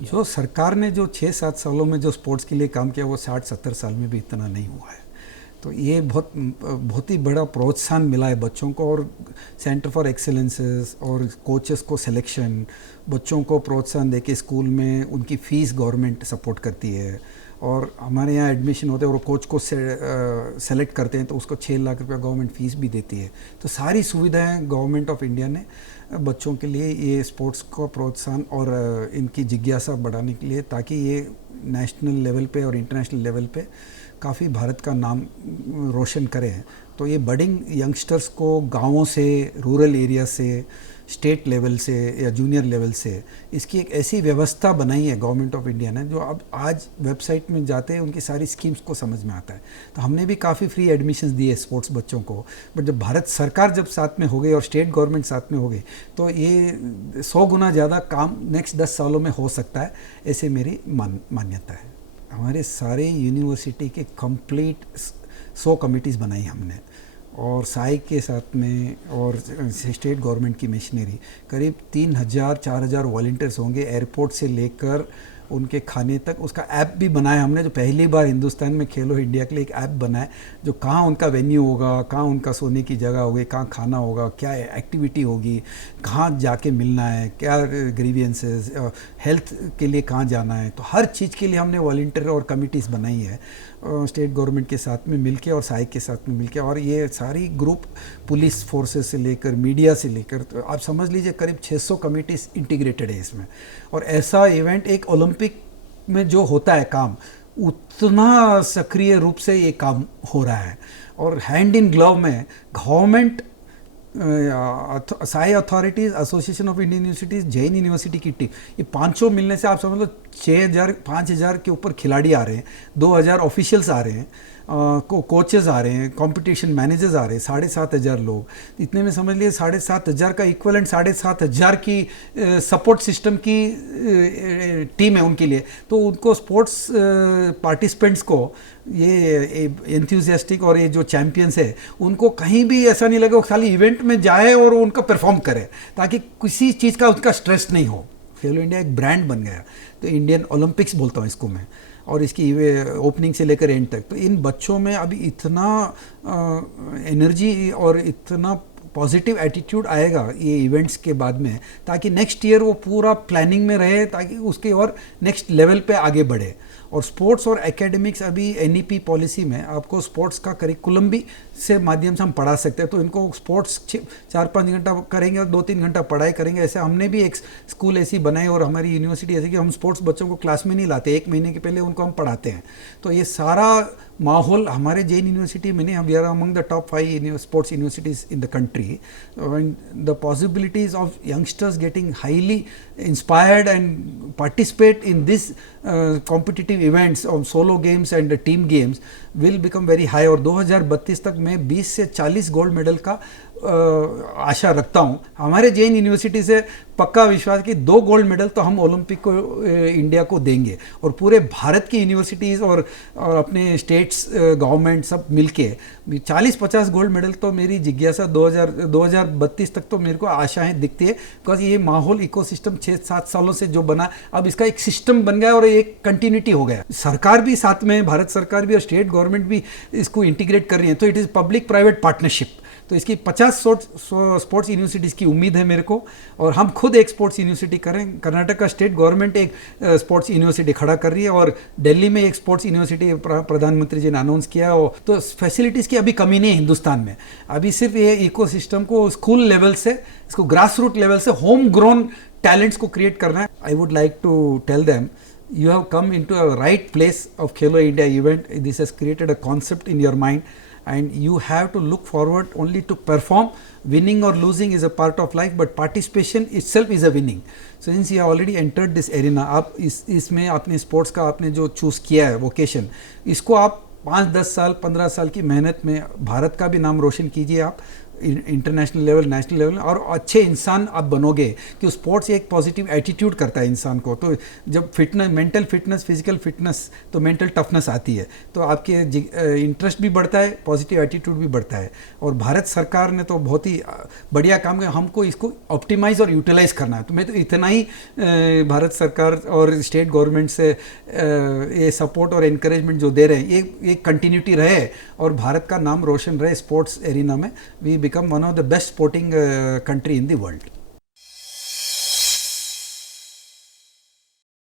जो सरकार ने जो 6-7 सालों में जो स्पोर्ट्स के लिए काम किया वो 60-70 साल में भी इतना नहीं हुआ है। तो ये बहुत बहुत ही बड़ा प्रोत्साहन मिला है बच्चों को, और सेंटर फॉर एक्सेलेंसेस और कोचेस को सिलेक्शन, बच्चों को प्रोत्साहन देके स्कूल में उनकी फ़ीस गवर्नमेंट सपोर्ट करती है। और हमारे यहाँ एडमिशन होते हैं और कोच को सेलेक्ट करते हैं तो उसको 6 लाख रुपया गवर्नमेंट फ़ीस भी देती है। तो सारी सुविधाएं गवर्नमेंट ऑफ इंडिया ने बच्चों के लिए ये स्पोर्ट्स को प्रोत्साहन और इनकी जिज्ञासा बढ़ाने के लिए, ताकि ये नेशनल लेवल पे और इंटरनेशनल लेवल पे काफ़ी भारत का नाम रोशन करें। तो ये बडिंग यंगस्टर्स को गांवों से, रूरल एरिया से, स्टेट लेवल से या जूनियर लेवल से, इसकी एक ऐसी व्यवस्था बनाई है गवर्नमेंट ऑफ इंडिया ने, जो अब आज वेबसाइट में जाते हैं उनकी सारी स्कीम्स को समझ में आता है। तो हमने भी काफ़ी फ्री एडमिशन्स दिए स्पोर्ट्स बच्चों को, बट जब भारत सरकार जब साथ में हो गई और स्टेट गवर्नमेंट साथ में हो गई तो ये 100 गुना ज़्यादा काम नेक्स्ट 10 सालों में हो सकता है, ऐसे मेरी मान्यता है। हमारे सारे यूनिवर्सिटी के कंप्लीट 100 कमिटीज़ बनाई हमने, और साई के साथ में और स्टेट गवर्नमेंट की मशीनरी, करीब 3,000-4,000 वॉलंटियर्स होंगे, एयरपोर्ट से लेकर उनके खाने तक। उसका ऐप भी बनाया हमने, जो पहली बार हिंदुस्तान में खेलो इंडिया के लिए एक ऐप बनाया, जो कहाँ उनका वेन्यू होगा, कहाँ उनका सोने की जगह होगी, कहाँ खाना होगा, क्या एक्टिविटी होगी, कहाँ जाके मिलना है, क्या ग्रीवियंसेस, हेल्थ के लिए कहाँ जाना है। तो हर चीज़ के लिए हमने वॉलंटियर और कमिटीज़ बनाई है स्टेट गवर्नमेंट के साथ में मिलके और साई के साथ में मिलके। और ये सारी ग्रुप पुलिस फोर्सेस से लेकर मीडिया से लेकर, तो आप समझ लीजिए करीब 600 कमिटीज़ इंटीग्रेटेड है इसमें। और ऐसा इवेंट एक ओलंपिक में जो होता है काम, उतना सक्रिय रूप से ये काम हो रहा है। और हैंड इन ग्लव में government, Sai authorities, association of Indian universities, Jain university की टीम, ये पांचों मिलने से आप समझ लो 5,000 के ऊपर खिलाड़ी आ रहे हैं, 2,000 ऑफिशियल्स आ रहे हैं, कोचेस आ रहे हैं, कंपटीशन मैनेजर्स आ रहे हैं, 7,500 लोग। इतने में समझ लिए 7,500 का इक्वलेंट 7,500 की सपोर्ट सिस्टम की टीम है उनके लिए। तो उनको स्पोर्ट्स पार्टिसिपेंट्स को, ये एंथुसियास्टिक और ये जो चैंपियंस है, उनको कहीं भी ऐसा नहीं लगे वो खाली इवेंट में जाए और उनका परफॉर्म करे, ताकि किसी चीज़ का उनका स्ट्रेस नहीं हो। खेलो इंडिया एक ब्रांड बन गया, तो इंडियन ओलंपिक्स बोलता हूँ इसको मैं, और इसकी ओपनिंग से लेकर एंड तक। तो इन बच्चों में अभी इतना एनर्जी और इतना पॉजिटिव एटीट्यूड आएगा ये इवेंट्स के बाद में, ताकि नेक्स्ट ईयर वो पूरा प्लानिंग में रहे, ताकि उसके और नेक्स्ट लेवल पे आगे बढ़े। और स्पोर्ट्स और एकेडमिक्स, अभी एनईपी पॉलिसी में आपको स्पोर्ट्स का करिकुलम भी से माध्यम से हम पढ़ा सकते हैं। तो इनको स्पोर्ट्स 4-5 घंटा करेंगे और 2-3 घंटा पढ़ाई करेंगे। ऐसे हमने भी एक स्कूल ऐसी बनाई और हमारी यूनिवर्सिटी ऐसी कि हम स्पोर्ट्स बच्चों को क्लास में नहीं लाते, 1 महीने के पहले उनको हम पढ़ाते हैं। तो ये सारा माहौल हमारे जैन यूनिवर्सिटी में नहीं, हम we are among the top 5 sports universities in the country. The possibilities of youngsters getting highly inspired and participate in this competitive events of solo games and team games will become very high। और 2032 तक मैं 20 से 40 gold medal का आशा रखता हूँ। हमारे Jain university से पक्का विश्वास कि 2 गोल्ड मेडल तो हम ओलंपिक को इंडिया को देंगे। और पूरे भारत की यूनिवर्सिटीज़ और अपने स्टेट्स गवर्नमेंट सब मिलके 40-50 गोल्ड मेडल, तो मेरी जिज्ञासा 2032 तक तो मेरे को आशाएं दिखती है। बिकॉज ये माहौल इकोसिस्टम 6-7 सालों से जो बना, अब इसका एक सिस्टम बन गया और एक कंटिन्यूटी हो गया। सरकार भी साथ में, भारत सरकार भी और स्टेट गवर्नमेंट भी इसको इंटीग्रेट कर रही है। तो it is public private partnership. तो इसकी 50 स्पोर्ट्स यूनिवर्सिटीज़ की उम्मीद है मेरे को, और हम खुद एक स्पोर्ट्स यूनिवर्सिटी करें। कर्नाटक का स्टेट गवर्नमेंट एक स्पोर्ट्स यूनिवर्सिटी खड़ा कर रही है, और दिल्ली में एक स्पोर्ट्स यूनिवर्सिटी प्रधानमंत्री जी ने अनाउंस किया हो। तो फैसिलिटीज़ की अभी कमी नहीं है हिंदुस्तान में। अभी सिर्फ ये इकोसिस्टम को स्कूल लेवल से, इसको ग्रास रूट लेवल से होम ग्रोन टैलेंट्स को क्रिएट करना है। I would like to tell them, you have come into a right place of Khelo India event. This has created a concept in your mind, and you have to look forward only to perform. Winning or losing is a part of life, but participation itself is a winning. So since you have already entered this arena, आप इसमें अपने sports का आपने जो choose किया है vocation, इसको आप 5-10 साल 15 साल की मेहनत में भारत का भी नाम रोशन कीजिए। आप इंटरनेशनल लेवल, नेशनल लेवल, और अच्छे इंसान आप बनोगे कि स्पोर्ट्स एक पॉजिटिव एटीट्यूड करता है इंसान को। तो जब fitness, mental fitness, physical fitness, तो मेंटल टफनेस आती है, तो आपके इंटरेस्ट भी बढ़ता है, पॉजिटिव एटीट्यूड भी बढ़ता है। और भारत सरकार ने तो बहुत ही बढ़िया काम किया, हमको इसको ऑप्टिमाइज और यूटिलाइज करना है। तो मैं तो इतना ही भारत सरकार और स्टेट गवर्नमेंट से ये सपोर्ट और एनकरेजमेंट जो दे रहे हैं, ये कंटिन्यूटी रहे और भारत का नाम रोशन रहे स्पोर्ट्स एरिना में। We become one of the best sporting country in the world.